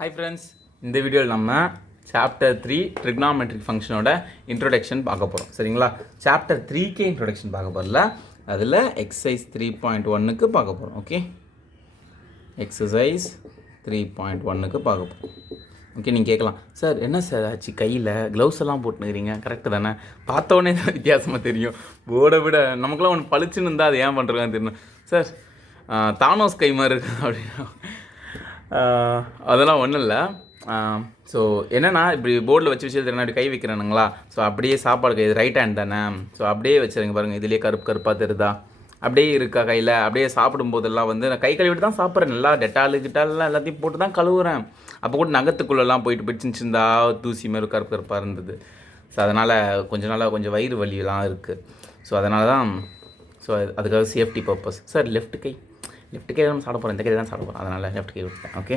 Hi friends, இந்த வீடியோவில் நம்ம சாப்டர் 3 ட்ரிக்னாமெட்ரிக் ஃபங்க்ஷனோட இன்ட்ரொடக்ஷன் பார்க்க போகிறோம். சரிங்களா? சாப்டர் 3க்கே இன்ட்ரொடக்ஷன் பார்க்க போகிறல, அதில் எக்ஸசைஸ் 3.1க்கு பார்க்க போகிறோம். ஓகே, எக்ஸசைஸ் 3.1க்கு பார்க்க போகிறோம். ஓகே, நீங்கள் கேட்கலாம், சார் என்ன சார் ஆச்சு, கையில் க்ளவுஸ் எல்லாம் போட்டுனுக்கிறீங்க, கரெக்டு தானே? பார்த்தோன்னே தான் வித்தியாசமாக தெரியும். போர்டை விட நமக்குலாம் ஒன்று பளிச்சுன்னு இருந்தால் அது ஏன் பண்ணுறாங்கன்னு தெரியணும். சார் தானோஸ் கை மாதிரி இருக்கு அப்படின்னா அதெல்லாம் ஒன்றும் இல்லை. ஸோ என்னென்னா, இப்படி போர்டில் வச்சு விஷயத்தில் அப்படி கை வைக்கிறானுங்களா, ஸோ அப்படியே சாப்பாடு கை, இது ரைட் ஹேண்ட் தானே, ஸோ அப்படியே வச்சுருங்க பாருங்கள், இதுலேயே கருப்பாக தெரியுதா, அப்படியே இருக்கா கையில். அப்படியே சாப்பிடும்போதெல்லாம் வந்து நான் கை கழுவிட்டு தான் சாப்பிட்றேன், நல்லா கிட்டாலெலாம் எல்லாத்தையும் போட்டு தான் கழுவுறேன். அப்போ கூட நகத்துக்குள்ளெல்லாம் போயிட்டு சின்ன சின்னதாக தூசி மாதிரி கருப்பாக இருந்தது. ஸோ அதனால் கொஞ்ச நாளாக கொஞ்சம் வயிறு வலியெல்லாம் இருக்குது. ஸோ அதனால தான், ஸோ அதுக்காக சேஃப்டி பர்பஸ். சார் லெஃப்ட் கை தான் சாப்பிட போகிறேன், இந்த கை தான் சாப்பிட போகிறேன், அதனால் லெஃப்ட் கை விட்டேன். ஓகே,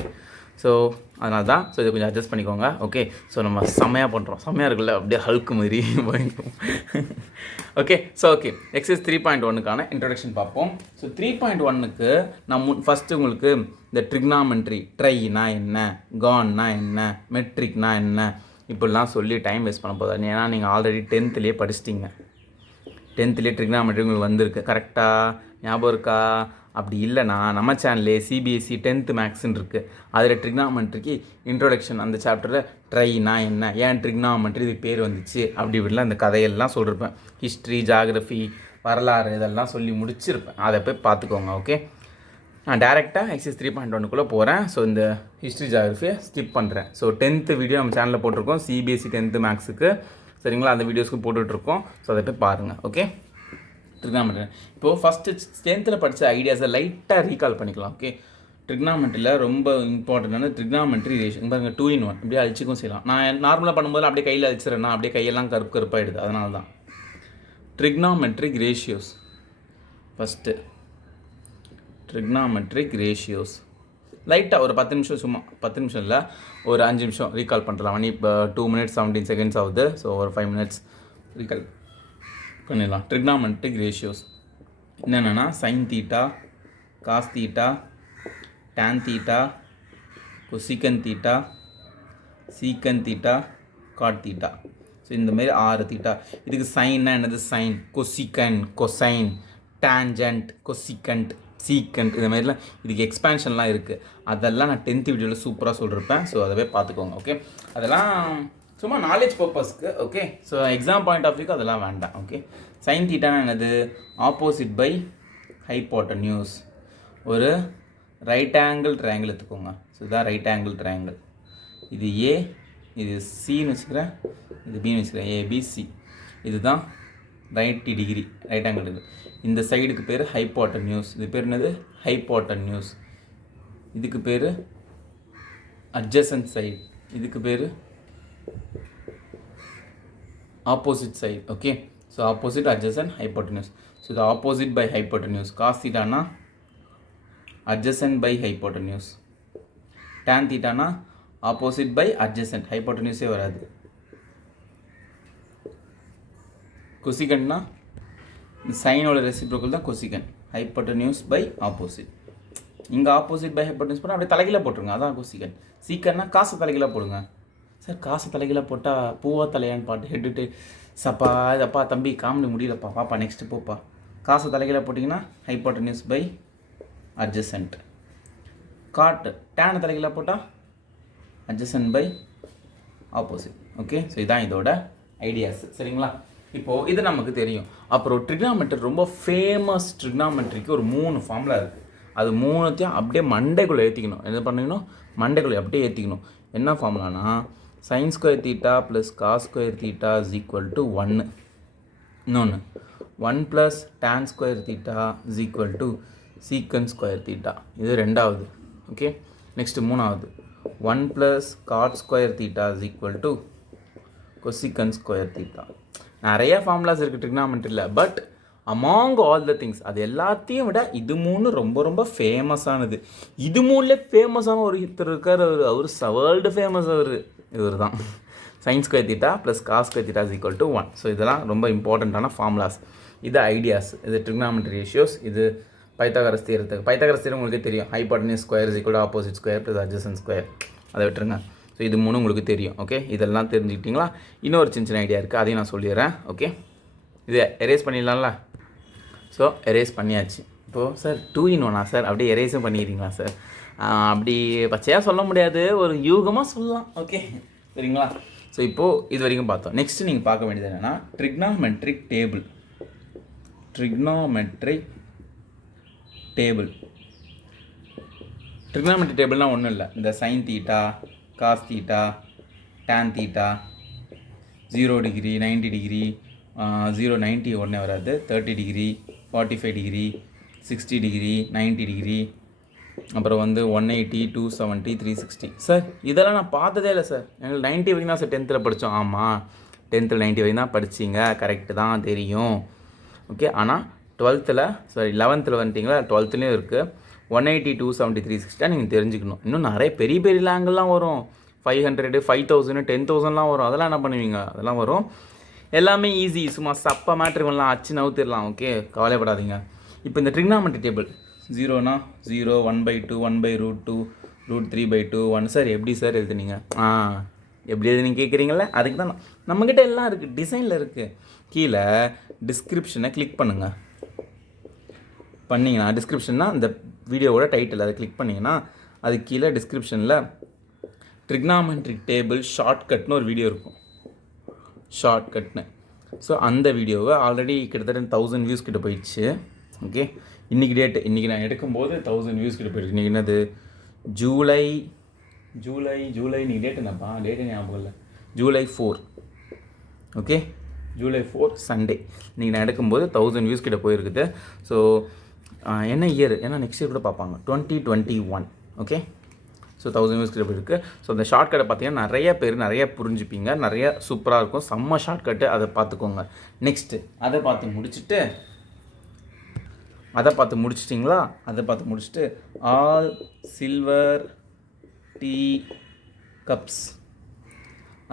ஸோ அதனால தான். ஸோ இதை கொஞ்சம் அட்ஜஸ்ட் பண்ணிக்கோங்க. ஓகே, ஸோ நம்ம செம்மையாக பண்ணுறோம், செம்மையாக இருக்குல்ல, அப்படியே ஹல்க்கு மாதிரி வாங்கிப்போம். ஓகே, ஸோ ஓகே, எக்ஸசைஸ் 3.1க்கான இன்ட்ரடக்ஷன் பார்ப்போம். ஸோ 3.1க்கு நான் ஃபஸ்ட்டு உங்களுக்கு இந்த ட்ரிக்னாமெட்ரி, ட்ரைனா என்ன, கான்னா என்ன, மெட்ரிக்னா என்ன, இப்படிலாம் சொல்லி டைம் வேஸ்ட் பண்ண போதாது. ஏன்னா நீங்கள் ஆல்ரெடி 10th படிச்சிட்டிங்க. 10th ட்ரிக்னாமெட்ரி உங்களுக்கு வந்திருக்கு, கரெக்டாக ஞாபகம் இருக்கா? அப்படி இல்லைனா நம்ம சேனல்லே சிபிஎஸ்சி 10th மேக்ஸ்ன்னு இருக்குது, அதில் ட்ரிக்னாமெட்ரிக்கு இன்ட்ரொடக்ஷன் அந்த சாப்டரில் ட்ரைனா என்ன, ஏன் ட்ரிக்னாமெட்ரி இது பேர் வந்துச்சு, அப்படி இப்படிலாம் அந்த கதையெல்லாம் சொல்லியிருப்பேன். ஹிஸ்ட்ரி, ஜாகிரஃபி, வரலாறு இதெல்லாம் சொல்லி முடிச்சிருப்பேன், அதை போய் பார்த்துக்கோங்க. ஓகே, நான் டேரெக்டாக எக்ஸசைஸ் 3.1க்குள்ளே போகிறேன். ஸோ இந்த ஹிஸ்ட்ரி ஜாகிரஃபியை ஸ்கிப் பண்ணுறேன். ஸோ 10th வீடியோ நம்ம சேனலில் போட்டிருக்கோம், சிபிஎஸ்சி 10th மேக்ஸுக்கு. சரிங்களா? அந்த வீடியோஸ்க்கு போட்டுட்ருக்கோம். ஸோ அதை போய் பாருங்கள். ஓகே, ட்ரிக்னாமெட்ரி இப்போது ஃபஸ்ட்டு 10th படித்த ஐடியாஸை லைட்டாக ரீகால் பண்ணிக்கலாம். ஓகே, ட்ரிக்னாமெட்ரியில் ரொம்ப இம்பார்ட்டண்டான ட்ரிக்னாமெட்ரி ரேஷியோ பாருங்கள், 2 in 1 அப்படியே அழிச்சிக்கும் செய்யலாம். நான் நார்மலாக பண்ணும்போது அப்படியே கையில் அழிச்சிடறேன்னா அப்படியே கையெல்லாம் கருப்பாயிடுது, அதனால தான். Trigonometric ratios first, trigonometric ratios லைட்டாக ஒரு 10 நிமிஷம், சும்மா 10 நிமிஷம் இல்லை, ஒரு 5 நிமிஷம் ரீகால் பண்ணுறலாம். மணி இப்போ 2 minutes 17 seconds ஆகுது. ஸோ ஒரு 5 minutes ரீகால் பண்ணிடலாம். ட்ரிக்னாமெட்ரிக் ரேஷியோஸ் என்னென்னா, sine theta, cos theta, tan theta, cosecant theta, secant theta, cot theta. So இந்தமாரி 6 தீட்டா. இதுக்கு சைன்னா என்னது, sine, cosecant, cosine, tangent, cosecant, secant, இந்த மாதிரிலாம் இதுக்கு எக்ஸ்பேன்ஷன்லாம் இருக்குது. அதெல்லாம் நான் 10th வீடியோவில் சூப்பராக சொல்லியிருப்பேன். ஸோ அதை பார்த்துக்கோங்க. ஓகே, அதெல்லாம் சும்மா நாலேஜ் பர்பஸ்க்கு. Okay, so exam point of வியூக்கு அதெல்லாம் வேண்டாம். ஓகே, சைன் தீட்டானா என்னது, ஆப்போசிட் பை ஹைப்போட்டன்யூஸ். ஒரு ரைட் ஆங்கிள் ட்ரையாங்கிள் எடுத்துக்கோங்க. ஸோ இதுதான் ரைட் ஆங்கிள் ட்ரையாங்கிள். இது ஏ, இது சின்னு வச்சுக்கிறேன், இது பின்னு வச்சுக்கிறேன், ஏபிசி. இதுதான் 90 டிகிரி ரைட் ஆங்கிள் இருக்குது. இந்த சைடுக்கு பேர் ஹைப்போட்டன்யூஸ். இது பேர் என்னது, ஹைப்போட்டன்யூஸ். இதுக்கு பேர் அட்ஜசன்ட் சைடு. இதுக்கு பேர் opposite side. Okay, so opposite, adjacent, hypotenuse. So இது ஆப்போசிட் பை ஹைப்போட்டன்யூஸ். காஸ் தீட்டானா அட்ஜசன்ட் பை ஹைப்போட்டன்யூஸ். டேன் தீட்டானா ஆப்போசிட் பை அட்ஜசன்ட், ஹைப்போட்டன்யூஸே வராது. கொசிகன்னா சைனோட ரெசிப்ரோக்கல் தான் கொசிகன், ஹைப்போட்டன்யூஸ் பை ஆப்போசிட். இங்கே ஆப்போசிட் பை ஹைப்போட்டன்யூஸ் பண்ணால் அப்படியே தலைகீழ போட்டுருங்க, அதான் கொசிகன். சீக்கன்னா காசை தலைகீழ போடுங்க. சார் காசை தலைகீழ போட்டால் பூவா தலையான்னு பாட்டு ஹெட்டுட்டு சப்பா இதப்பா தம்பி காமெடி முடியலப்பா, பாப்பா நெக்ஸ்ட்டு போப்பா. காசை தலைகீழ போட்டிங்கன்னா ஹைப்போட்டன்யூஸ் பை அட்ஜசன்ட். காட் டேனை தலைகீழ போட்டால் adjacent by opposite. Okay, so இதான் இதோட ஐடியாஸ். சரிங்களா? இப்போது இது நமக்கு தெரியும். அப்புறம் ட்ரிக்னாமெட்ரி ரொம்ப ஃபேமஸ். ட்ரிக்னாமெட்ரிக்கு ஒரு 3 ஃபார்முலா இருக்குது. அது 3த்தையும் அப்படியே மண்டைக்குள்ளே ஏற்றிக்கணும். என்ன பண்ணிக்கணும், மண்டைக்குள்ளே அப்படியே ஏற்றிக்கணும். என்ன ஃபார்முலானா, sine square theta plus cos square theta is equal to 1. இன்னொன்று 1 plus tan square theta is equal to secant square theta. இது 2வது. ஓகே, நெக்ஸ்ட்டு 3வது 1 plus cot square theta is equal to cosecant square theta. நிறைய formulas இருக்குது ட்ரிக்னாமெட்ரியில், but among all the things அது எல்லாத்தையும் விட இது 3 ரொம்ப ரொம்ப ஃபேமஸானது. இது 3லே ஃபேமஸான ஒரு இருக்கார், அவர் வேர்ல்டு ஃபேமஸ். இவர் தான் sine square theta plus cos square theta is equal to 1. So இதெல்லாம் ரொம்ப இம்பார்ட்டண்ட்டான ஃபார்முலாஸ். இது ஐடியாஸ், இது ட்ரிக்னாமெட்ரி ரேஷியோஸ். இது பைத்தாகரஸ் தியரத்துக்கு. பைத்தாகரஸ் தியரம் உங்களுக்கே தெரியும், hypotenuse square is equal to opposite square plus adjacent square. அதை விட்டுருங்க. ஸோ இது 3 உங்களுக்கு தெரியும். ஓகே, இதெல்லாம் தெரிஞ்சுக்கிட்டிங்களா? இன்னொரு சின்ன ஐடியா இருக்குது, அதையும் நான் சொல்லிடுறேன். ஓகே, இதை எரேஸ் பண்ணிடலாம்ல. ஸோ எரேஸ் பண்ணியாச்சு. இப்போது சார் 2 in 1 சார் அப்படியே எரேஸும் பண்ணிடுறீங்களா சார்? அப்படி பச்சையாக சொல்ல முடியாது, ஒரு யூகமாக சொல்லலாம். ஓகே சரிங்களா? ஸோ இப்போது இது வரைக்கும் பார்த்தோம். நெக்ஸ்ட்டு நீங்கள் பார்க்க வேண்டியது என்னென்னா ட்ரிக்னாமெட்ரிக் டேபிள். ட்ரிக்னாமெட்ரிக் டேபிள்னால் ஒன்றும் இல்லை, இந்த sine theta, cos theta, tan theta, 0 degree, 90 degree, 0 90 ஒன்றே வராது, 30 டிகிரி, 45 டிகிரி, 60 டிகிரி, 90 டிகிரி, அப்புறம் வந்து 180, 270, 360. சார் இதெல்லாம் நான் பார்த்ததே இல்லை சார், எங்களுக்கு 90 வரைக்கும் தான் சார் 10th படித்தோம். ஆமாம், 10th 90 வரைக்கும் தான் படிச்சிங்க, கரெக்டு தான் தெரியும். ஓகே, ஆனால் 12th 11th வந்துட்டிங்களா, 12thலேயும் இருக்குது 180, 270, 360 நீங்கள் தெரிஞ்சுக்கணும். இன்னும் நிறைய பெரிய பெரிய லேங்கெல்லாம் வரும், 500, 5000, 10,000லாம் வரும். அதெல்லாம் என்ன பண்ணுவீங்க? அதெல்லாம் வரும். எல்லாமே ஈஸி, சும்மா சப்பா மேட்ருலாம் அச்சு நவுத்திடலாம். ஓகே, கவலைப்படாதீங்க. இப்போ இந்த ட்ரிக்னாமெட்ரி டேபிள் 0னா 0, 1/2, 1/√2, √3/2, 1. சார் எப்படி சார் எழுதுனீங்க? எப்படி எழுதுனீங்க கேட்குறீங்களா? அதுக்கு தான் நம்மக்கிட்ட எல்லாம் இருக்குது, டிசைனில் இருக்குது. கீழே டிஸ்கிரிப்ஷனை கிளிக் பண்ணுங்கள். பண்ணிங்கன்னா டிஸ்கிரிப்ஷன்னா இந்த வீடியோவோட டைட்டில், அதை கிளிக் பண்ணிங்கன்னா அது கீழே டிஸ்கிரிப்ஷனில் ட்ரிக்னாமெட்ரிக் டேபிள் ஷார்ட்கட்னு ஒரு வீடியோ இருக்கும். ஷார்ட்கட்னு. ஸோ அந்த வீடியோவை ஆல்ரெடி கிட்டத்தட்ட 1000 வியூஸ் கிட்ட போயிடுச்சு. ஓகே, இன்றைக்கி டேட்டு, இன்றைக்கி நான் எடுக்கும்போது 1000 வியூஸ் கிட்ட போயிடுச்சு. இன்றைக்கி என்னது ஜூலை இன்றைக்கி டேட் என்னப்பா, டேட்டு ஞாபகம் இல்லை, ஜூலை 4. Okay, July 4 Sunday. இன்றைக்கி நான் எடுக்கும்போது 1000 வியூஸ் கிட்ட போயிருக்குது. ஸோ என்ன இயர், ஏன்னா நெக்ஸ்ட் இயர் கூட பார்ப்பாங்க, 2021. ஓகே, ஸோ 1000 வியூஸ் கிட்ட போயிருக்கு. ஸோ அந்த ஷார்ட்கட்டை பார்த்தீங்கன்னா நிறைய பேர் நிறைய புரிஞ்சுப்பீங்க, நிறைய சூப்பராக இருக்கும், செம்ம ஷார்ட்கட்டு. அதை பார்த்துக்கோங்க. நெக்ஸ்ட்டு அதை பார்த்து முடிச்சுட்டு ஆல் சில்வர் டீ கப்ஸ்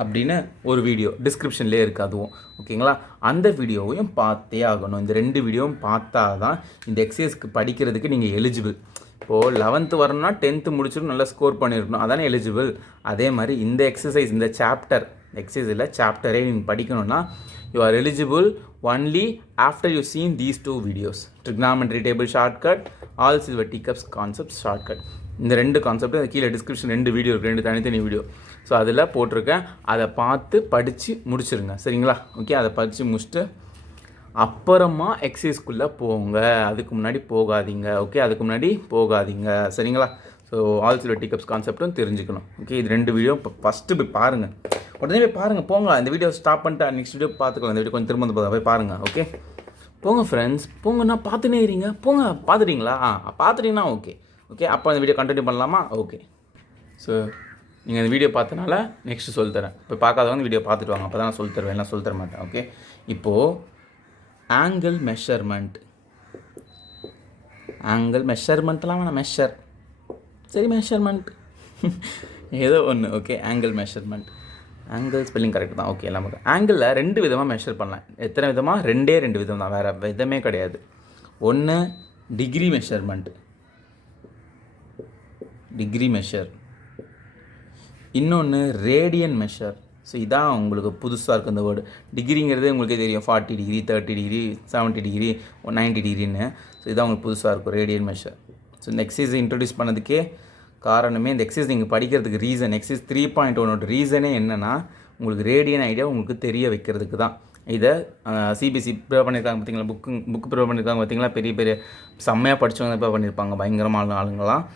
அப்படின்னு ஒரு வீடியோ டிஸ்கிரிப்ஷன்லேயே இருக்குது, அதுவும் ஓகேங்களா? அந்த வீடியோவையும் பார்த்தே ஆகணும். இந்த 2 வீடியோவும் பார்த்தா தான் இந்த எக்ஸசைஸ்க்கு படிக்கிறதுக்கு நீங்கள் எலிஜிபிள். இப்போது 11th வரணும்னா 10th முடிச்சுட்டு நல்லா ஸ்கோர் பண்ணியிருக்கணும், அதானே எலிஜிபிள். அதே மாதிரி இந்த எக்ஸசைஸ், இந்த எக்ஸசைஸில் சாப்டரே நீங்கள் படிக்கணும்னா you are eligible only after you seen these 2 videos. Trigonometry table shortcut, all silver tea cups concept shortcut. இந்த 2 கான்செப்ட் அது கீழே டிஸ்கிரிப்ஷன் 2 வீடியோ இருக்குது, 2 தனித்தனி வீடியோ. ஸோ அதில் போட்டிருக்கேன், அதை பார்த்து படித்து முடிச்சிருங்க. சரிங்களா? ஓகே, அதை படித்து முடிச்சுட்டு அப்புறமா எக்ஸசைஸ்க்குள்ளே போங்க, அதுக்கு முன்னாடி போகாதீங்க. ஓகே, சரிங்களா? So all silver tea cups கான்செப்டும் தெரிஞ்சுக்கணும். ஓகே, இது 2 வீடியோ இப்போ ஃபஸ்ட்டு போய் பாருங்கள், உடனே போய் பாருங்கள். போங்க, இந்த வீடியோ ஸ்டாப் பண்ணிட்டு நெக்ஸ்ட் வீடியோ பார்த்துக்கலாம். இந்த வீடியோ கொஞ்சம் திரும்ப போய் பாருங்கள். ஓகே, போங்க ஃப்ரெண்ட்ஸ், போங்கண்ணா. பார்த்துனே இருங்க, போங்க. பார்த்துட்டிங்களா? பார்த்துட்டிங்கன்னா ஓகே. அப்போ அந்த வீடியோ கண்டினியூ பண்ணலாமா? ஓகே. ஸோ நீங்கள் இந்த வீடியோ பார்த்தனால நெக்ஸ்ட்டு சொல்லித்தரேன். இப்போ பார்க்காதவங்க வீடியோ பார்த்துட்டு வாங்க, அப்போ தான் நான் சொல்லித்தருவேன், எல்லாம் சொல்லித்தர மாட்டேன். ஓகே, இப்போது ஆங்கிள் மெஷர்மெண்ட்லாம் வேணாம், மெஷர்மெண்ட் ஏதோ ஒன்று. Okay, angle measurement, angle spelling correct தான். ஓகே, எல்லாம் ஆங்கிளில் 2 விதமாக மெஷர் பண்ணலாம். எத்தனை விதமாக? 2 விதம் தான், வேறு விதமே கிடையாது. ஒன்று டிகிரி மெஷர், இன்னொன்று ரேடியன் மெஷர். ஸோ இதான் உங்களுக்கு புதுசாக இருக்குது இந்த வேர்டு. டிகிரிங்கிறது உங்களுக்கே தெரியும், 40 டிகிரி, 30 டிகிரி, 70 டிகிரி, 90 டிகிரின்னு. ஸோ இதான் உங்களுக்கு புதுசாக இருக்கும், ரேடியன் மெஷர். ஸோ இந்த எக்ஸசைஸ் இன்ட்ரடியூஸ் பண்ணதுக்கே காரணமே, இந்த எக்ஸசைஸ் நீங்கள் படிக்கிறதுக்கு ரீசன், எக்ஸசைஸ் 3.1 ரீசனே என்னென்னா உங்களுக்கு ரேடியன் ஐடியா உங்களுக்கு தெரிய வைக்கிறதுக்கு தான். இதை சிபிஎஸ்சி ப்ரிப்பேர் பண்ணியிருக்காங்க பார்த்தீங்களா, புக்கு ப்ரிப்பேர் பண்ணியிருக்காங்க பார்த்தீங்களா, பெரிய செம்மையாக படித்தவங்க ப்ரிப்பேர் பண்ணியிருப்பாங்க, பயங்கரமான ஆளுங்களாம்.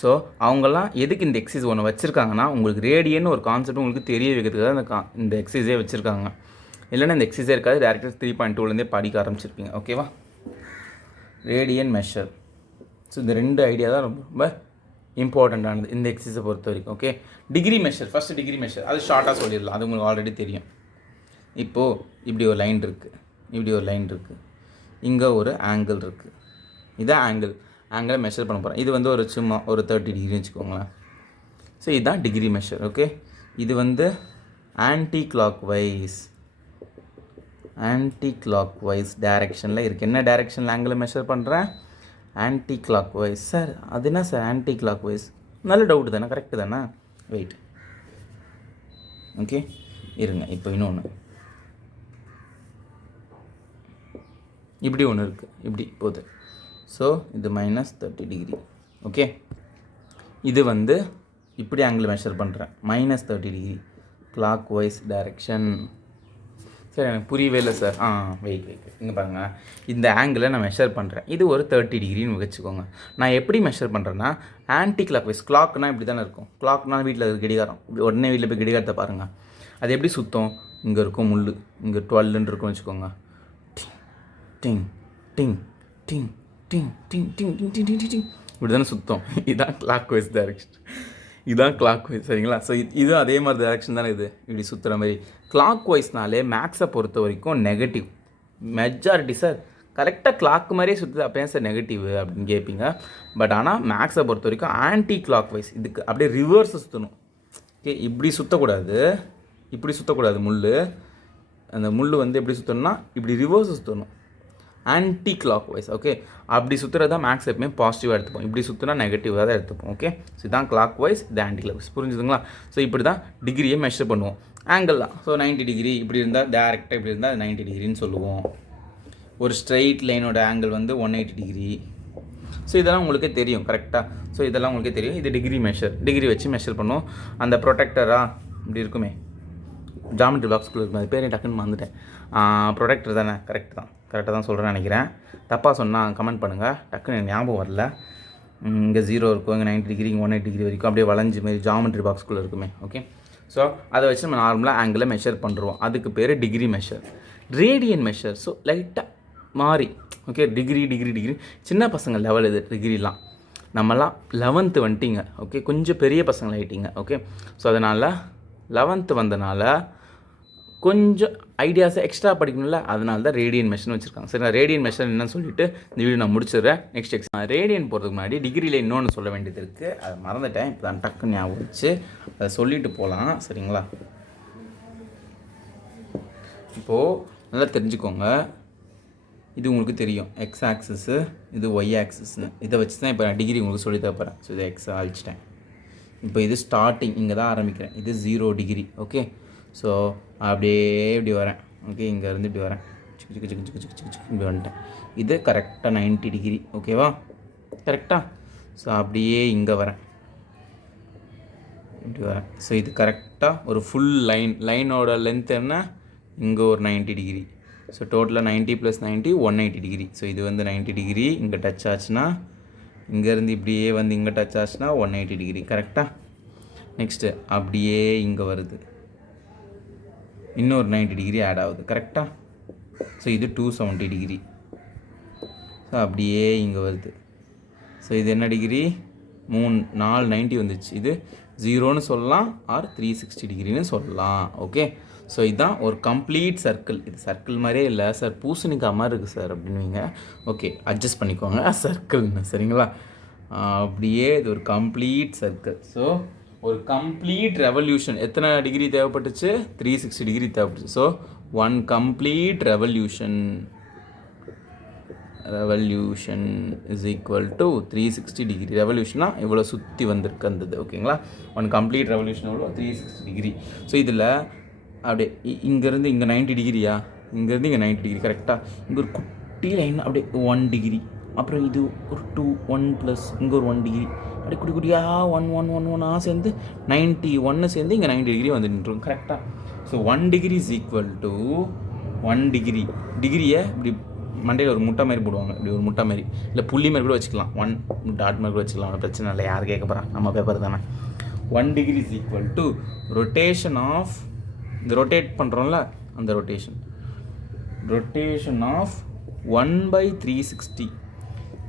ஸோ அவங்கெல்லாம் எதுக்கு இந்த எக்ஸசைஸ் ஒன்று வச்சுருக்காங்கன்னா, உங்களுக்கு ரேடியன் ஒரு கான்செப்ட் உங்களுக்கு தெரிய வைக்கிறதுக்கு தான் இந்த எக்ஸசைஸே வச்சுருக்காங்க. இல்லைன்னா இந்த எக்ஸசைஸே இருக்காது, டேரக்டாக 3.2லேருந்தே படிக்க ஆரம்பிச்சிருப்பீங்க. ஓகேவா? Radian measure. ஸோ இந்த 2 ஐடியா தான் ரொம்ப இம்பார்ட்டண்ட்டானது இந்த எக்ஸசைஸை பொறுத்த வரைக்கும். Okay, degree measure, first degree measure அது ஷார்ட்டாக சொல்லிடலாம், அது உங்களுக்கு ஆல்ரெடி தெரியும். இப்போது இப்படி ஒரு லைன் இருக்குது, இங்கே ஒரு ஆங்கிள் இருக்குது, இதான் ஆங்கிளை மெஷர் பண்ண போகிறேன். இது வந்து ஒரு சும்மா ஒரு 30 டிகிரி வச்சுக்கோங்களேன். ஸோ இதுதான் டிகிரி மெஷர். ஓகே, இது வந்து ஆன்டி கிளாக் வைஸ் டைரெக்ஷனில் இருக்குது. என்ன டைரெக்ஷனில் ஆங்கிளை மெஷர் பண்ணுறேன்? Anti clock wise. சார் அது என்ன சார் ஆன்டி கிளாக் வைஸ்? நல்ல டவுட்டு தானே, கரெக்டு தானே? வெயிட். ஓகே இருங்க. இப்போ இன்னொன்று இப்படி ஒன்று இருக்குது, இப்படி போகுது. ஸோ இது -30 டிகிரி. ஓகே, இது வந்து இப்படி ஆங்கிள் மெஷர் பண்ணுறேன், -30 டிகிரி கிளாக் வைஸ் டைரெக்ஷன். சரி, எனக்கு புரியவே இல்லை சார். வெயிட் இங்கே பாருங்கள், இந்த ஆங்கிளை நான் மெஷர் பண்ணுறேன். இது ஒரு 30 டிகிரின்னு வச்சுக்கோங்க. நான் எப்படி மெஷர் பண்ணுறேன்னா, ஆன்டி கிளாக் வைஸ். கிளாக்னா இப்படி தானே இருக்கும். கிளாக்னா வீட்டில் இருக்குது கடிகாரம், உடனே வீட்டில் போய் கடிகாரத்தை பாருங்கள், அது எப்படி சுத்தம். இங்கே இருக்கும் முள், இங்கே 12ன்னு இருக்கும்னு வச்சுக்கோங்க. டிங் டிங் டிங் டிங் டிங் டிங் டிங் டிங் டிங் டிங் இப்படி தானே சுத்தம். இதுதான் கிளாக் வைஸ் டைரெக்ஷன், இதுதான் கிளாக் வைஸ். சரிங்களா? ஸோ இதுவும் அதே மாதிரி டைரெக்ஷன் தானே இது, இப்படி சுற்றுற மாதிரி. கிளாக் வைஸ்னாலே மேக்ஸை பொறுத்த வரைக்கும் நெகட்டிவ் மெஜாரிட்டி. சார் கரெக்டாக கிளாக் மாதிரியே சுற்றுது, அப்போ ஏன் சார் நெகட்டிவ் அப்படின்னு கேட்பீங்க. பட் ஆனால் மேக்ஸை பொறுத்த வரைக்கும் ஆன்டி கிளாக் வைஸ், இதுக்கு அப்படியே ரிவர்ஸ் சுற்றணும். ஓகே, இப்படி சுற்றக்கூடாது, இப்படி சுற்றக்கூடாது. அந்த முள் வந்து எப்படி சுற்றணும்னா இப்படி ரிவர்ஸ் சுற்றணும், ஆன்டி கிளாக் வைஸ். ஓகே, அப்படி சுற்றுறது தான் மேக்ஸ் எப்பவுமே பாசிட்டிவாக எடுத்துப்போம், இப்படி சுற்றினா நெகட்டிவாக தான் எடுத்துப்போம். ஓகே, ஸோ இதுதான் கிளாக் வைஸ், இது ஆன்டி கிளாக் வைஸ். புரிஞ்சுதுங்களா? ஸோ இப்படி தான் டிகிரியை மெஷர் பண்ணுவோம். ஆங்கிள் தான். ஸோ 90 டிகிரி இப்படி இருந்தால் டேரெக்டாக, இப்படி இருந்தால் 90 டிகிரின்னு சொல்லுவோம். ஒரு ஸ்ட்ரெயிட் லைனோட ஆங்கிள் வந்து 180 டிகிரி. ஸோ இதெல்லாம் உங்களுக்கே தெரியும் கரெக்டாக. ஸோ இதெல்லாம் உங்களுக்கே தெரியும். இது டிகிரி டிகிரி வச்சு மெஷர் பண்ணுவோம். அந்த ப்ரொடெக்டராக இப்படி இருக்குமே, ஜாமெட்ரி பாக்ஸ்குள்ளே இருக்கும், அது பேரே டக்குன்னு மறந்துட்டேன். ப்ரொடெக்டர் தானே? கரெக்டாக தான் சொல்கிறேன்னு நினைக்கிறேன். தப்பாக சொன்னால் கமெண்ட் பண்ணுங்கள், டக்குன்னு எனக்கு ஞாபகம் வரல. இங்கே 0 இருக்கும், இங்கே 90 டிகிரி, இங்கே 180 டிகிரி வரைக்கும் அப்படியே வளைஞ்சு மாரி ஜாமெட்ரி பாக்ஸ்குள்ளே இருக்குமே. ஓகே, ஸோ அதை வச்சு நம்ம நார்மலாக ஆங்கிளை மெஷர் பண்ணுறோம். அதுக்கு பேர் degree measure. Radian measure so லைட்டாக மாறி. ஓகே, டிகிரி சின்ன பசங்க லெவல் இது டிகிரிலாம். நம்மலாம் 11th வந்துட்டிங்க. ஓகே, கொஞ்சம் பெரிய பசங்களை ஆகிட்டிங்க. ஓகே, ஸோ அதனால் 11th வந்தனால கொஞ்சம் ஐடியாஸை எக்ஸ்ட்ரா படிக்கணும்ல, அதனால தான் ரேடியன் மெஷர்னு வச்சுருக்காங்க. சரி, நான் ரேடியன் மெஷர் என்னன்னு சொல்லிட்டு இந்த வீடியோ நான் முடிச்சிடுறேன். நெக்ஸ்ட் ரேடியன் போகிறதுக்கு முன்னாடி டிகிரியில் இன்னொன்று சொல்ல வேண்டியது இருக்குது, அதை மறந்துட்டேன். இப்போ தான் டக்குன்னு ஞாபகம் வச்சு அதை சொல்லிட்டு போகலாம். சரிங்களா? இப்போது நல்லா தெரிஞ்சுக்கோங்க, இது உங்களுக்கு தெரியும் எக்ஸ் ஆக்சிஸு, இது ஒய் ஆக்சிஸ்னு. இதை வச்சு தான் இப்போ நான் டிகிரி உங்களுக்கு சொல்லி தரப்போகிறேன். ஸோ இது எக்ஸை அழிச்சிட்டேன். இப்போ இது ஸ்டார்டிங், இங்கே தான் ஆரம்பிக்கிறேன். இது 0 டிகிரி. ஓகே, ஸோ அப்படியே இப்படி வரேன். ஓகே, இங்கேருந்து இப்படி வரேன், இப்படி வந்துட்டேன். இது கரெக்டாக 90 டிகிரி. ஓகேவா? கரெக்டாக. ஸோ அப்படியே இங்கே வரேன், இப்படி வரேன். ஸோ இது கரெக்டாக ஒரு ஃபுல் லைனோட லென்த் என்ன, இங்கே ஒரு 90 டிகிரி. ஸோ டோட்டலாக 90 + 90 180 டிகிரி. ஸோ இது வந்து 90 டிகிரி. இங்கே டச் ஆச்சுன்னா, இங்கேருந்து இப்படியே வந்து இங்கே டச் ஆச்சுன்னா 180 டிகிரி. கரெக்டாக? நெக்ஸ்ட்டு அப்படியே இங்கே வருது, இன்னொரு 90 டிகிரி ஆட் ஆகுது. கரெக்டாக? ஸோ இது 270 டிகிரி. ஸோ அப்படியே இங்கே வருது. ஸோ இது என்ன டிகிரி? 4 90 வந்துச்சு. இது 0ன்னு சொல்லலாம், ஆர் 360 டிகிரின்னு சொல்லலாம். ஓகே, ஸோ இதுதான் ஒரு கம்ப்ளீட் சர்க்கிள். இது சர்க்கிள் மாதிரியே இல்லை சார், பூசணிக்காய் மாதிரி இருக்குது சார் அப்படின்வீங்க. ஓகே, அட்ஜஸ்ட் பண்ணிக்கோங்க சர்க்கிள்னு. சரிங்களா? அப்படியே இது ஒரு கம்ப்ளீட் சர்க்கிள். ஸோ ஒரு கம்ப்ளீட் ரெவல்யூஷன் எத்தனை டிகிரி தேவைப்பட்டுச்சு? 360 டிகிரி தேவைப்பட்டுச்சு. ஸோ 1 complete revolution is equal to 360 degree. ரெவல்யூஷனா இவ்வளோ சுற்றி வந்திருக்கு அந்தது. ஓகேங்களா? 1 கம்ப்ளீட் ரெவல்யூஷன் எவ்வளோ? 360 டிகிரி. ஸோ இதில் அப்படியே இங்கேருந்து இங்கே 90 டிகிரியா, இங்கேருந்து இங்கே 90 டிகிரி. கரெக்டாக? இங்கே ஒரு குட்டி லைன் அப்படியே 1 டிகிரி, அப்புறம் இது ஒரு 2 1 ப்ளஸ் இங்கே ஒரு 1 டிகிரி, அப்படி குட்டி குட்டியாக 1 1 1 1 சேர்ந்து 91 சேர்ந்து இங்கே 90 டிகிரி வந்து நின்றுடும். கரெக்டாக? So 1 degree is equal to 1 degree. டிகிரியை இப்படி மண்டையில் ஒரு முட்டை மாதிரி போடுவாங்க, இப்படி ஒரு முட்டை மாதிரி, இல்லை புள்ளி மாதிரி கூட வச்சுக்கலாம், 1 டாட் மாதிரி கூட வச்சுக்கலாம், பிரச்சனை இல்லை. யார் கேட்க போகிறா, நம்ம பேப்பர் தானே. 1 degree is equal to rotation of, இந்த ரொட்டேட் பண்ணுறோம்ல அந்த ரொட்டேஷன் ஆஃப் 1/360.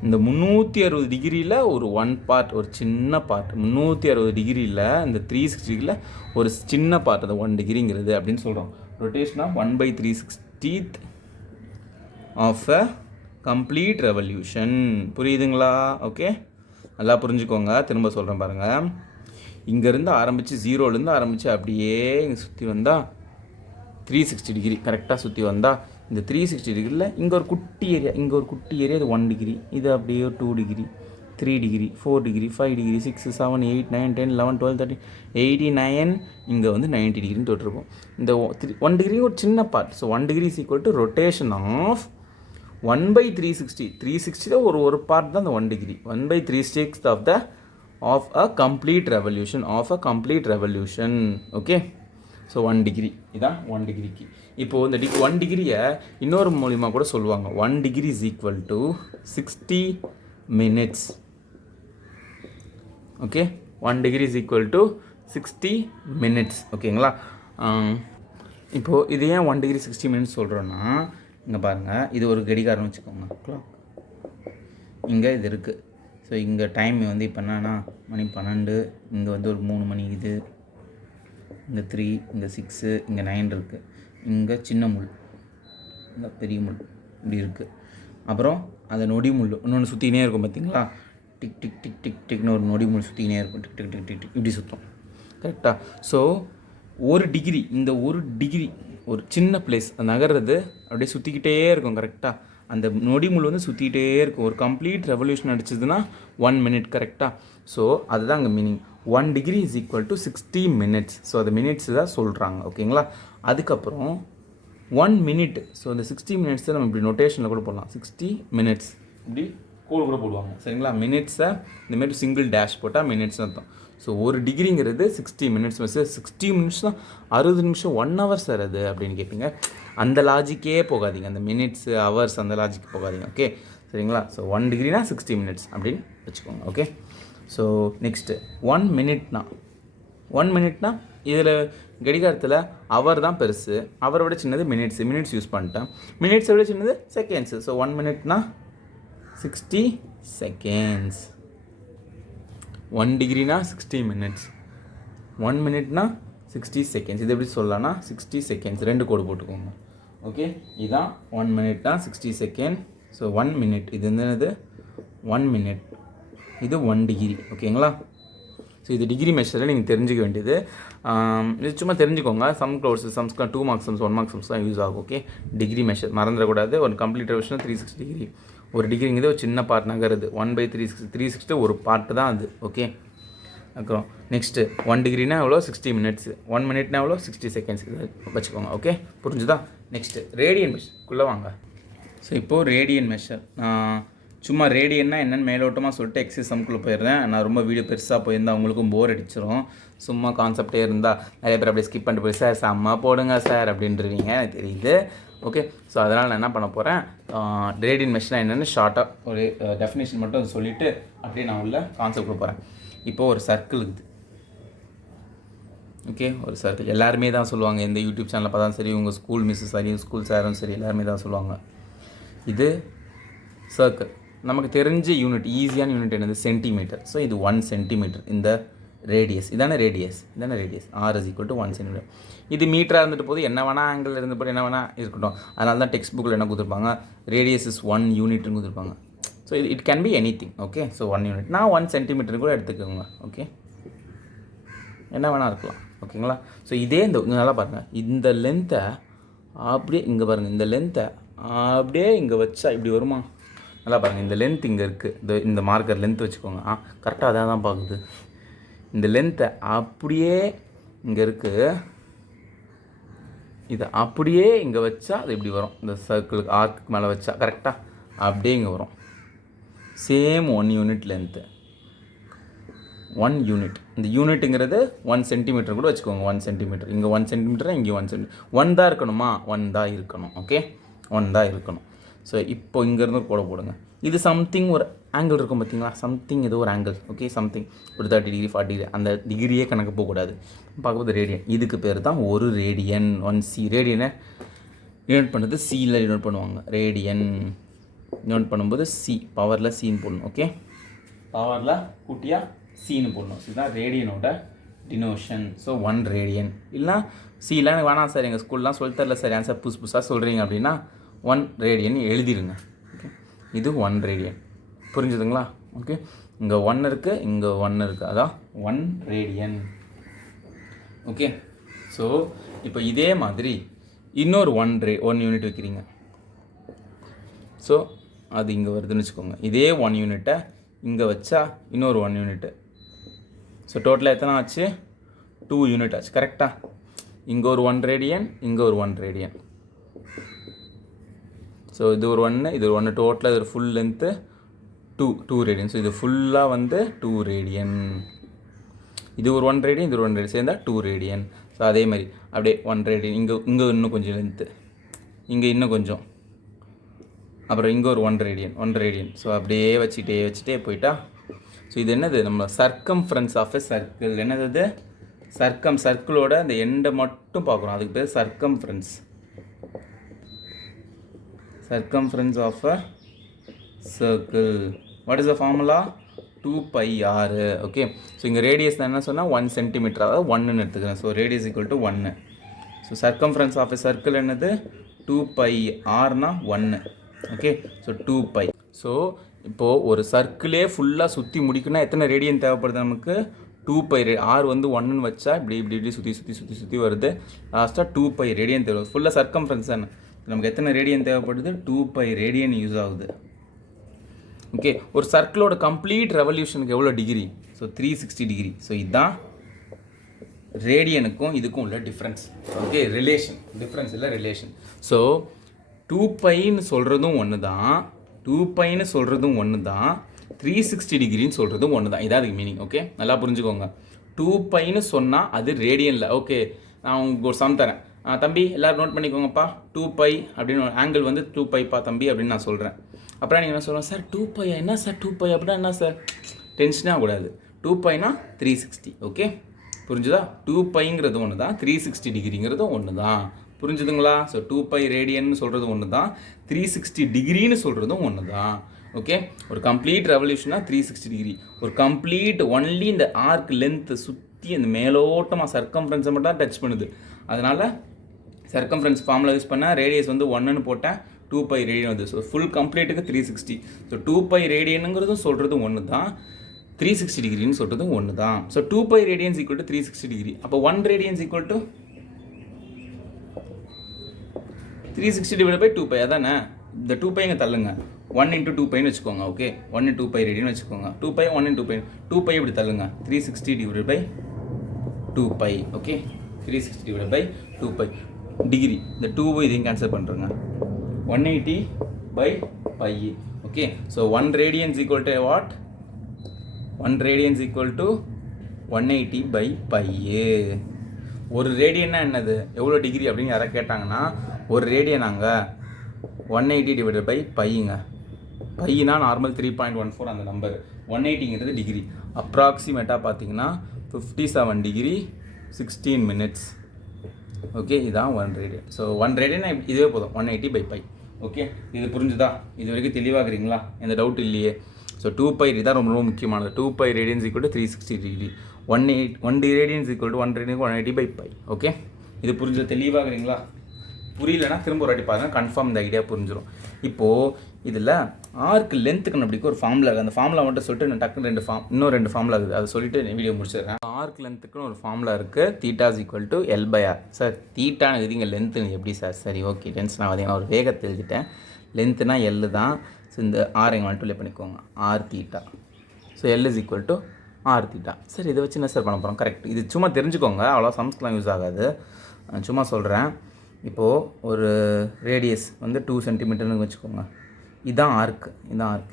இந்த 360 டிகிரியில் ஒரு 1 பார்ட், ஒரு சின்ன பார்ட். 360 டிகிரியில் இந்த 360 டிகிரியில் ஒரு சின்ன பார்ட், அந்த 1 டிகிரிங்கிறது அப்படின்னு சொல்கிறோம். Rotation of 1/360th of a complete revolution. புரியுதுங்களா? ஓகே, நல்லா புரிஞ்சுக்கோங்க. திரும்ப சொல்கிறேன் பாருங்கள். இங்கேருந்து ஆரம்பித்து 0லேருந்து ஆரம்பித்து அப்படியே இங்கே சுற்றி வந்தால் 360 டிகிரி. கரெக்டாக சுற்றி வந்தால் இந்த 360 டிகிரியில் இங்கே ஒரு குட்டி ஏரியா, இது 1 டிகிரி, இது அப்படியே 2 டிகிரி, 3 டிகிரி 4 டிகிரி 5 டிகிரி 6 7 8 9 10 11 12 13 89 இங்கே வந்து 90 டிகிரின்னு தொட்டிருப்போம். இந்த 1 டிகிரி ஒரு சின்ன part. So 1 degree is equal to rotation of 1/360. 360 ஒரு பார்ட் தான் இந்த 1 degree. 1/360 of a complete revolution. Okay, so 1 degree இதான் 1 டிகிரிக்கு. இப்போது இந்த 1 டிகிரியை இன்னொரு மூலிமா கூட சொல்லுவாங்க. 1 degree is equal to 60 minutes. Okay, 1 degree is equal to 60 minutes. ஓகேங்களா? இப்போது இது ஏன் 1 டிகிரி 60 மினிட்ஸ் சொல்கிறோன்னா, இங்கே பாருங்கள், இது ஒரு கடிகாரம்னு வச்சுக்கோங்க. கிளாக் இங்கே இது இருக்குது. ஸோ இங்கே டைம் வந்து இப்போ என்னன்னா மணி 12, இங்கே வந்து ஒரு 3 மணி, இது இங்கே 3, இங்கே 6, இங்கே 9 இருக்குது. இங்கே சின்ன முள், இங்கே பெரிய முள் இப்படி இருக்குது. அப்புறம் அந்த நொடி முள் இன்னொன்று சுற்றினே இருக்கும் பார்த்தீங்களா? டிக் டிக் டிக் டிக் டிக்னு ஒரு நொடி முள் சுற்றினே இருக்கும். Tick tick tick tick tick இப்படி சுற்றும். கரெக்டாக? ஸோ 1 டிகிரி, இந்த 1 டிகிரி ஒரு சின்ன பிளேஸ் நகர்றது அப்படியே சுற்றிக்கிட்டே இருக்கும். கரெக்டாக? அந்த நொடி முள் வந்து சுற்றிக்கிட்டே இருக்கும். ஒரு கம்ப்ளீட் ரெவல்யூஷன் அடிச்சதுன்னா 1 மினிட். கரெக்டாக? ஸோ அதுதான் அங்கே meaning. 1 degree is equal to 60 minutes. So அது மினிட்ஸ் தான் சொல்கிறாங்க. ஓகேங்களா? அதுக்கப்புறம் 1 மினிட். ஸோ அந்த 60 மினிட்ஸை நம்ம இப்படி நோட்டேஷனில் கூட போடலாம். 60 மினிட்ஸ் இப்படி கோடு கூட போடுவாங்க. சரிங்களா? மினிட்ஸை இந்தமாரி சிங்கிள் டேஷ் போட்டால் மினிட்ஸ் அர்த்தம். So 1 டிகிரிங்கிறது 60 minutes. 60 மினிட்ஸ் தான் 60 நிமிஷம் 1 ஹவர் சார் அது அப்படின்னு கேட்பீங்க. அந்த லாஜிக்கே போகாதீங்க. அந்த மினிட்ஸு ஹவர்ஸ் அந்த லாஜிக் போகாதீங்க. ஓகே, சரிங்களா? ஸோ 1 டிகிரினா 60 மினிட்ஸ் அப்படின்னு வச்சுக்கோங்க. ஓகே, ஸோ நெக்ஸ்ட்டு 1 மினிட்னா இதில் கடிகாரத்தில் ஹவர் தான் பெருசு, ஹவரை விட சின்னது மினிட்ஸ் யூஸ் பண்ணிட்டேன். மினிட்ஸை விட சின்னது seconds. So 1 மினிட்னா 60 seconds. 1 டிகிரினா 60 minutes, 1 மினிட்னா 60 seconds. இது எப்படி சொல்லலாம்னா 60 செகண்ட்ஸ் 2 கோடு போட்டுக்கோங்க. ஓகே, இதுதான் 1 மினிட்னா 60 செகண்ட். ஸோ 1 மினிட் இது என்னது 1 மினிட், இது 1 டிகிரி. ஓகேங்களா? ஸோ இது டிகிரி மெஷரில் நீங்கள் தெரிஞ்சுக்க வேண்டியது. இது சும்மா தெரிஞ்சுக்கோங்க. சம் கோர்ஸஸ் சம்ஸ்க்கு 2 மார்க்ஸ் சம்ஸ் 1 மார்க் சம்ஸ் தான் யூஸ் ஆகும். ஓகே, டிகிரி மெஷர் மறந்துடக்கூடாது. ஒரு கம்ப்ளீட் ரெவல்யூஷன் 360 டிகிரி. ஒரு டிகிரிங்கிறது ஒரு சின்ன பார்ட் நகருது. 1/360 360 ஒரு பார்ட்டு தான் அது. ஓகே, அப்புறம் நெக்ஸ்ட்டு 1 டிகிரினா எவ்வளோ 60 மினிட்ஸ், 1 மினிட்னா எவ்வளோ 60 செகண்ட்ஸ். இதை வச்சுக்கோங்க. ஓகே, புரிஞ்சுதா? நெக்ஸ்ட்டு ரேடியன் மெஷர்க்குள்ளே வாங்க. ஸோ இப்போது ரேடியன் மெஷர், நான் சும்மா ரேடியன்னா என்னென்னு மேலோட்டமாக சொல்லிட்டு எக்ஸைஸ் சம்குள்ளே போயிடுறேன். நான் ரொம்ப வீடியோ பெருசாக போயிருந்தால் அவங்களுக்கும் போர் அடிச்சிடும். சும்மா கான்செப்டே இருந்தால் நிறைய பேர் அப்படியே ஸ்கிப் பண்ணிட்டு போய் சார் செம்ம போடுங்க சார் அப்படின்றவீங்க, எனக்கு தெரியுது. ஓகே, ஸோ அதனால் நான் என்ன பண்ண போகிறேன், ரேடியன் மெஷர்னா என்னென்னு ஷார்ட்டாக ஒரு டெஃபினேஷன் மட்டும் சொல்லிவிட்டு அப்படியே நான் உள்ள கான்செப்ட் போகிறேன். இப்போது ஒரு சர்க்கிள் இருக்குது. ஓகே, ஒரு சர்க்கிள் எல்லாருமே தான் சொல்லுவாங்க. எந்த யூடியூப் சேனலில் பார்த்தாலும் சரி, உங்கள் ஸ்கூல் மிஸ்ஸும் சரி, ஸ்கூல் சாரும் சரி, எல்லாருமே தான் சொல்லுவாங்க. இது சர்க்கிள். நமக்கு தெரிஞ்ச யூனிட், ஈஸியான யூனிட் என்னது சென்டிமீட்டர். ஸோ இது 1 சென்டிமீட்டர். இந்த ரேடியஸ் இதான radius R is equal to 1 centimetre. இது மீட்டராக இருந்துட்டு போது என்ன வேணால் ஆங்கிள் இருந்து போது என்ன வேணால் இருக்கட்டும். அதனால தான் டெக்ஸ்ட் புக்கில் என்ன கொடுத்துருப்பாங்க, ரேடியஸ் இஸ் 1 யூனிட்னு கொடுத்துருப்பாங்க. So it can be any thing. Okay, so 1 unit நான் 1 சென்டிமீட்டர் கூட எடுத்துக்கோங்க. ஓகே, என்ன வேணால் இருக்கலாம். ஓகேங்களா? ஸோ இதே இந்த நல்லா பாருங்கள், இந்த லென்த்தை அப்படியே இங்கே பாருங்கள், இந்த லென்த்தை அப்படியே இங்கே வச்சா இப்படி வருமா? நல்லா பாருங்கள், இந்த லென்த் இங்கே இருக்குது. இந்த மார்க்கர் லென்த் வச்சுக்கோங்க. கரெக்டாக அதான் தான் பார்க்குது. இந்த லென்த்தை அப்படியே இங்கே இருக்குது, இதை அப்படியே இங்கே வச்சா அது இப்படி வரும். இந்த சர்க்கிளுக்கு ஆர்க்கு மேலே வச்சா கரெக்டாக அப்படியே இங்கே வரும். Same 1 unit length, 1 unit. இந்த யூனிட்டுங்கிறது 1 சென்டிமீட்டர் கூட வச்சுக்கோங்க. 1 சென்டிமீட்டர் இங்கே 1 சென்டிமீட்டர், இங்கே 1 சென்டிமீட்டர். 1 தான் இருக்கணுமா? 1 தான் இருக்கணும். ஓகே, 1 தான் இருக்கணும். ஸோ இப்போ இங்கேருந்து ஒரு கோடை போடுங்க. இது சம்திங் ஒரு ஆங்கிள் இருக்கும் பார்த்தீங்களா? சம்திங் ஏதோ ஒரு ஆங்கிள். ஓகே, சம்திங் ஒரு 30 டிகிரி 40 டிகிரி, அந்த டிகிரியே கணக்கு போகக்கூடாது. பார்க்கும்போது ரேடியன், இதுக்கு பேர் தான் ஒரு ரேடியன். 1 C. ரேடியனை யூனிட் பண்ணுறது சியில் யூனிட் பண்ணுவாங்க. ரேடியன் யூனிட் பண்ணும்போது சி, பவரில் சீன் போடணும். ஓகே, பவரில் கூட்டியாக சீனு போடணும். இதுதான் ரேடியனோட டினோஷன். So 1 radian. இல்லைனா சிலாம் எனக்கு வேணாம் சார், எங்கள் ஸ்கூல்லாம் சொல்லித்தரல சார், ஆன்சர் புதுசாக சொல்கிறீங்க அப்படின்னா 1 ரேடியன் எழுதிடுங்க. ஓகே, இது 1 ரேடியன். புரிஞ்சுதுங்களா? ஓகே, இங்கே 1 இருக்குது, இங்கே 1 இருக்குது, அதான் 1 ரேடியன். ஓகே, ஸோ இப்போ இதே மாதிரி இன்னொரு 1 யூனிட் வைக்கிறீங்க. ஸோ அது இங்கே வருதுன்னு வச்சுக்கோங்க. இதே 1 யூனிட்டை இங்கே வச்சா இன்னொரு 1 யூனிட்டு. ஸோ டோட்டலாக எத்தனை ஆச்சு? 2 யூனிட் ஆச்சு. கரெக்டாக? இங்கே ஒரு 1 ரேடியன், இங்கே ஒரு 1 ரேடியன். ஸோ இது ஒரு 1, இது ஒரு 1, டோட்டலாக இது ஃபுல் லென்த்து 2 ரேடியன். ஸோ இது ஃபுல்லாக வந்து 2 ரேடியன். இது ஒரு 1 ரேடியன், இது ஒரு 1 ரேடியன் சேர்ந்தால் 2 ரேடியன். ஸோ அதே மாதிரி அப்படியே 1 ரேடியன், இங்கே இன்னும் கொஞ்சம் லென்த்து, இங்கே இன்னும் கொஞ்சம், அப்புறம் இங்கே ஒரு 1 ரேடியன். ஸோ அப்படியே வச்சுட்டே போயிட்டா. ஸோ இது என்னது? நம்ம சர்க்கம்ஃபரன்ஸ் ஆஃப் எ சர்க்கிள். என்னது இது? சர்க்கிளோட அந்த எண்டை மட்டும் பார்க்குறோம், அதுக்கு பேர் circumference. Circumference of a circle. What is the formula? 2πr. Okay. So இங்கே ரேடியஸ் என்ன சொன்னால் 1 சென்டிமீட்டர், அதாவது 1ன்னு எடுத்துக்கிறேன். So radius equal to 1. So circumference of a circle என்னது? 2πrனா 1. ஓகே. ஸோ 2π. ஸோ இப்போது ஒரு சர்க்கிளே ஃபுல்லாக சுற்றி முடிக்கணும்னா எத்தனை ரேடியன் தேவைப்படுது நமக்கு? 2π. ஆர் வந்து 1ன்னு வச்சா இப்படி சுற்றி வருது. லாஸ்ட்டாக 2π ரேடியன் தேவை. ஃபுல்லாக சர்க்கம்ஃபரன்ஸ் தானே, நமக்கு எத்தனை ரேடியன் தேவைப்படுது? 2π ரேடியன் யூஸ் ஆகுது. ஓகே. ஒரு சர்க்கிளோட கம்ப்ளீட் ரெவல்யூஷனுக்கு எவ்வளோ டிகிரி? So 360 degree. ஸோ இதுதான் ரேடியனுக்கும் இதுக்கும் உள்ள டிஃப்ரென்ஸ். ஓகே. டிஃப்ரென்ஸ் இல்லை, ரிலேஷன். ஸோ 2πன்னு சொல்கிறதும் ஒன்று தான், 360 டிகிரின்னு சொல்கிறதும் ஒன்று தான். இதான் அதுக்கு மீனிங். ஓகே, நல்லா புரிஞ்சுக்கோங்க. 2πன்னு சொன்னால் அது ரேடியனில். ஓகே, நான் உங்களுக்கு ஒரு சம் தரேன். தம்பி எல்லோரும் நோட் பண்ணிக்கோங்கப்பா. 2π அப்படின்னு ஆங்கிள் வந்து 2πப்பா தம்பி அப்படின்னு நான் சொல்கிறேன். அப்புறம் நீங்கள் என்ன சொல்கிறேன்? சார் 2π என்ன சார்? 2π அப்படின்னா என்ன சார்? டென்ஷனாக கூடாது. 2πனா 360. ஓகே, புரிஞ்சுதா? 2πங்கிறது ஒன்று தான், 360 டிகிரிங்கிறதும் ஒன்று தான். புரிஞ்சுதுங்களா? ஸோ 2π ரேடியன்னு சொல்கிறது ஒன்று தான், 360 டிகிரின்னு சொல்கிறதும் ஒன்று தான். ஓகே. ஒரு கம்ப்ளீட் ரெவல்யூஷனாக 360 டிகிரி. ஒரு கம்ப்ளீட் ஒன்லி இந்த ஆர்க் லென்த்து சுற்றி அந்த மேலோட்டமாக சர்க்கம்ஃபரன்ஸை மட்டும் தான் டச் பண்ணுது. அதனால் சர்க்கம்ஃபரன்ஸ் ஃபார்முலா யூஸ் பண்ணால் ரேடியஸ் வந்து 1ன்னு போட்டேன், 2π ரேடியன் வந்து. ஸோ ஃபுல் கம்ப்ளீட்டுக்கு 360. ஸோ 2π ரேடியனுங்கிறதும் சொல்கிறதும் ஒன்று தான், 360 டிகிரின்னு சொல்கிறதும் ஒன்று தான். So 2π radians equal to 360 degree. அப்போ 1 radians equal to 360 divide by 2π. அதானே? இந்த 2π இங்கே தள்ளுங்க, 1 × 2πன்னு வச்சுக்கோங்க. ஓகே, 1 × 2π ரேடியன் வச்சுக்கோங்க. 2π 1 × 2π, 2π இப்படி தள்ளுங்க, 360 divide by 2π. Okay, 360 divide by 2π degree. இந்த 2 இதையும் கேன்சல் பண்ணுறேங்க, 180 by π. Okay, so 1 radians equal to what? 1 radians equal to 180 by π. ஒரு ரேடியன்னா என்னது, எவ்வளோ டிகிரி அப்படின்னு யாராவது கேட்டாங்கன்னா, ஒரு ரேடியனாங்க 180 டிவைடட் பை பைங்க. பையனா நார்மல் 3.14 அந்த நம்பர். 180ங்கிறது டிகிரி. அப்ராக்சிமேட்டாக பார்த்தீங்கன்னா 57 டிகிரி 16 மினிட்ஸ். ஓகே, இதுதான் 1 ரேடியன். ஸோ 1 ரேடியன் இதுவே போதும், 180 பை பை. ஓகே, இது புரிஞ்சுதா? இது வரைக்கும் தெளிவாகிறீங்களா? எந்த டவுட் இல்லையே? ஸோ 2π இதுதான் ரொம்ப ரொம்ப முக்கியமானது. 2π radians equal to 360 degree. 1 radians equal to 1 radian 180 by pi. Okay, இது புரிஞ்சு தெளிவாகிறீங்களா? புரியலன்னா திரும்ப ஒரு வாட்டி பாருங்கள், கன்ஃபார்ம் இந்த ஐடியா புரிஞ்சிடும். இப்போது இதில் ஆர்க் லென்த்து கண்டுபிடிக்க ஒரு ஃபார்முலா இருக்குது. அந்த ஃபார்முலா மட்டும் சொல்லிட்டு நான் டக்குன்னு இன்னும் ரெண்டு ஃபார்முலா இருக்குது, அதை சொல்லிட்டு வீடியோ முடிச்சிடுறேன். ஆர்க் லென்த்துக்குன்னு ஒரு ஃபார்முலா இருக்குது, theta is equal to L/R. Sir தீட்டான்னு எழுதிங்க, லென்த்து எப்படி சார்? சரி, ஓகே, டென்ஷன் ஆகாதீங்க, ஒரு வேகத்தை எழுதிட்டேன். லென்த்துனா L தான். ஸோ இந்த ஆர் எங்கே மல்டிப்ளை பண்ணிக்கோங்க, R theta. So L is equal to R theta. சரி, இதை வச்சு என்ன சார் பண்ண போகிறோம்? கரெக்ட், இது சும்மா தெரிஞ்சுக்கோங்க, அவ்வளோ சம்ஸ்க்கெலாம் யூஸ் ஆகாது, சும்மா சொல்கிறேன். இப்போது ஒரு ரேடியஸ் வந்து 2 சென்டிமீட்டர்னு வச்சுக்கோங்க. இதுதான் ஆர்க், இதுதான் ஆர்க்.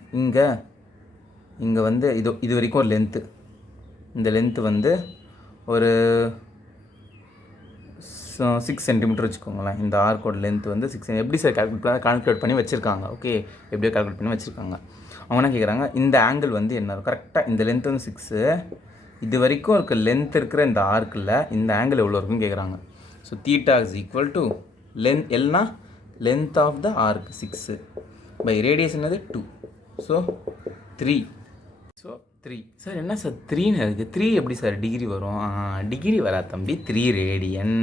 இங்கே வந்து இது வரைக்கும் ஒரு லென்த்து. இந்த லென்த்து வந்து ஒரு 6 சென்டிமீட்டர் வச்சுக்கோங்களேன். இந்த ஆர்க்கோட லென்த் வந்து 6. எப்படி சார் கால்குலேட் பண்ணி வச்சுருக்காங்க? ஓகே, எப்படியோ கால்குலேட் பண்ணி வச்சுருக்காங்க. அவங்க என்ன கேட்குறாங்க, இந்த ஆங்கிள் வந்து என்ன இருக்கும்? கரெக்டாக இந்த லென்த் வந்து 6, இது வரைக்கும் இருக்க லென்த் இருக்கிற இந்த ஆர்க்கில் இந்த ஆங்கிள் எவ்வளோ இருக்குன்னு கேட்குறாங்க. So theta is equal to எல்னா length of the arc 6 by radius என்னது 2. ஸோ 3. ஸோ 3. சார் என்ன சார் 3ன்னு இருக்குது? 3 எப்படி சார் டிகிரி வரும்? டிகிரி வரா தம்பி, 3 ரேடியன்.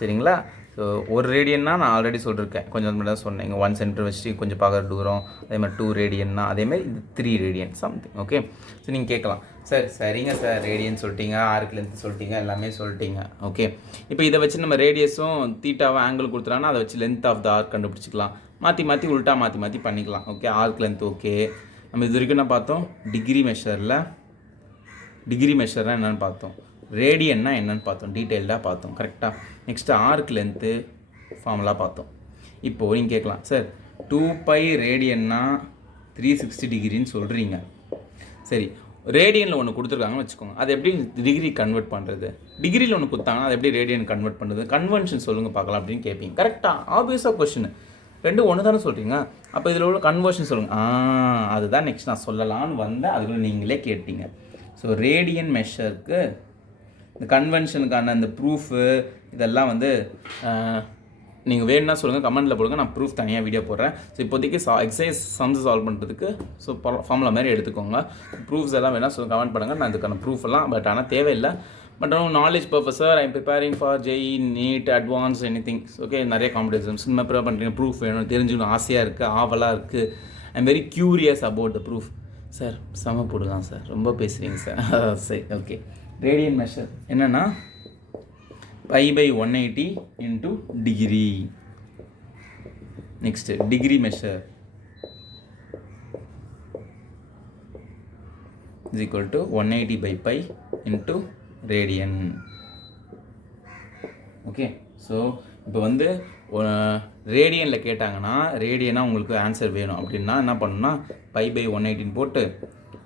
சரிங்களா? ஸோ ஒரு ரேடியன்னா நான் ஆல்ரெடி சொல்லியிருக்கேன், கொஞ்சம் மட்டும் தான் சொன்னேன். இங்கே 1 சென்டிமீட்டர் வச்சுட்டு கொஞ்சம் பார்க்குற தூரம். அதே மாதிரி 2 ரேடியன்னா அதேமாதிரி இது 3 ரேடியன் சம்திங். ஓகே, ஸோ நீங்கள் கேட்கலாம், சார் சரிங்க சார், ரேடியன் சொல்லிட்டீங்க, ஆர்க் லென்த் சொல்லிட்டீங்க, எல்லாமே சொல்லிட்டீங்க. ஓகே, இப்போ இதை வச்சு நம்ம ரேடியஸும் தீட்டாவும் ஆங்கிள் கொடுத்துட்டாங்கன்னா அதை வச்சு லென்த் ஆஃப் த ஆர்க் கண்டுபிடிச்சிக்கலாம். மாற்றி உல்ட்டா மாற்றி பண்ணிக்கலாம். ஓகே, ஆர்க் லென்த் ஓகே, நம்ம இது வரைக்கும் என்ன பார்த்தோம், டிகிரி மெஷர்னால் என்னென்னு பார்த்தோம், ரேடியன்னா என்னென்னு பார்த்தோம், டீட்டெயில்டாக பார்த்தோம். கரெக்டாக. நெக்ஸ்ட்டு ஆர்க் லென்த்து ஃபார்முலா பார்த்தோம். இப்போது நீங்கள் கேட்கலாம், சார் 2π ரேடியன்னா 360 டிகிரின்னு சொல்கிறீங்க. சரி, ரேடியனில் ஒன்று கொடுத்துருக்காங்கன்னு வச்சுக்கோங்க, அது எப்படி டிகிரி கன்வெர்ட் பண்ணுறது, டிகிரியில் ஒன்று கொடுத்தாங்கன்னா அது எப்படி ரேடியன் கன்வெர்ட் பண்ணுறது, கன்வென்ஷன் சொல்லுங்கள் பார்க்கலாம் அப்படின்னு கேட்பீங்க. கரெக்டாக, ஆப்வியஸாக கொஸ்டின். ரெண்டும் ஒன்று தானே சொல்கிறீங்க, அப்போ இதில் உள்ள கன்வர்ஷன் சொல்லுங்கள். அதுதான் நெக்ஸ்ட் நான் சொல்லலான்னு வந்தேன், அதுக்குள்ளே நீங்களே கேட்டீங்க. ஸோ ரேடியன் மெஷருக்கு இந்த கன்வென்ஷனுக்கான அந்த ப்ரூஃபு இதெல்லாம் வந்து நீங்கள் வேணும்னா சொல்லுங்கள், கமெண்ட்டில் போடுங்க, நான் ப்ரூஃப் தனியாக வீடியோ போடுறேன். ஸோ இப்போதைக்கு எக்ஸசைஸ் சம்ஸ் சால்வ் பண்ணுறதுக்கு ஸோ ஃபார்முலா மாதிரி எடுத்துக்கோங்க. ப்ரூஃப்ஸ் எல்லாம் வேணால் சொல்லுங்கள், கமெண்ட் பண்ணுங்கள், நான் இதுக்கான ப்ரூஃப் எல்லாம் பட் ஆனால் தேவையில்லை. பட் நாலேஜ் பர்பஸாக I am preparing for JEE, NEET, Advanced, any things. Okay, நிறைய காம்படிஷன்ஸ் இந்த மாதிரி ப்ரிப்பேர் பண்ணுறீங்க, ப்ரூஃப் வேணும், தெரிஞ்சுக்கணும் ஆசையாக இருக்குது, ஆவலாக இருக்குது. I am very curious about the proof. Sir செம போடலாம் சார், ரொம்ப பேசுகிறீங்க சார். சரி, ஓகே. ரேடியன் மெஷர் என்னென்னா π/180 into degree. Next degree measure is equal to 180/π into radian. Okay, so இப்போ வந்து ரேடியனில் கேட்டாங்கன்னா ரேடியனாக உங்களுக்கு ஆன்சர் வேணும் அப்படின்னா என்ன பண்ணணும்னா π/180 போட்டு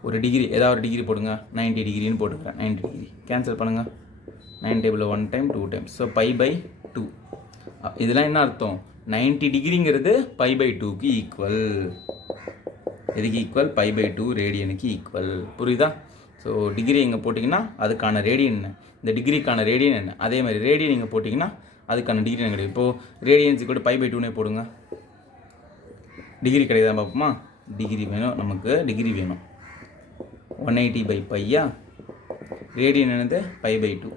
ஒரு டிகிரி ஏதாவது ஒரு டிகிரி போடுங்க, 90 டிகிரின்னு போட்டுக்கிறேன். 90 டிகிரி கேன்சல் பண்ணுங்கள், 9 டேபிள் 1 டைம் 2 டைம்ஸ், ஸோ π/2. இதெல்லாம் என்ன அர்த்தம், 90 டிகிரிங்கிறது π/2க்கு ஈக்குவல். எதுக்கு ஈக்குவல், π/2 ரேடியனுக்கு ஈக்குவல். புரியுதா? ஸோ டிகிரி இங்கே போட்டிங்கன்னா அதுக்கான ரேடியன் என்ன, இந்த டிகிரிக்கான ரேடியன் என்ன, அதே மாதிரி ரேடியன் இங்கே போட்டிங்கன்னா அதுக்கான டிகிரி என்ன கிடையாது. இப்போது ரேடியன்ஸுக்கு கூட π/2னே போடுங்க, டிகிரி கிடையாது பார்ப்போமா. டிகிரி வேணும் நமக்கு, டிகிரி வேணும். 180/π ரேடியன் என்னது π/2,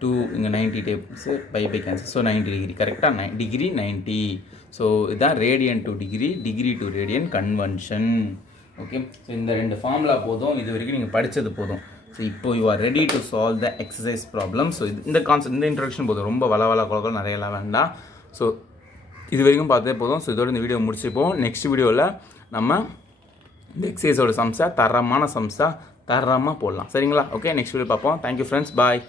2 இங்கே 90 டேபிள்ஸு π/2 கேன்சல், ஸோ 90 டிகிரி. கரெக்டாக டிகிரி 90. ஸோ இதுதான் radian to degree, degree to radian convention. Okay, so இந்த 2 ஃபார்முலா போதும், இது வரைக்கும் நீங்கள் படித்தது போதும். ஸோ இப்போ you are ready to solve the exercise problem. So இந்த கான்செப்ட், இந்த இன்ட்ரடக்ஷன் போதும், ரொம்ப குழந்தை நிறையலாம் வேண்டாம். ஸோ இது வரைக்கும் பார்த்தே போதும். ஸோ இதோட இந்த வீடியோ முடிச்சுப்போம். நெக்ஸ்ட் வீடியோவில் நம்ம இந்த எக்ஸசைஸோட சம்ஸாக தரமான சம்ஸாக தரமாக போடலாம். சரிங்களா? ஓகே, நெக்ஸ்ட் வீடியோ பார்ப்போம். தேங்க்யூ ஃப்ரெண்ட்ஸ், பாய்.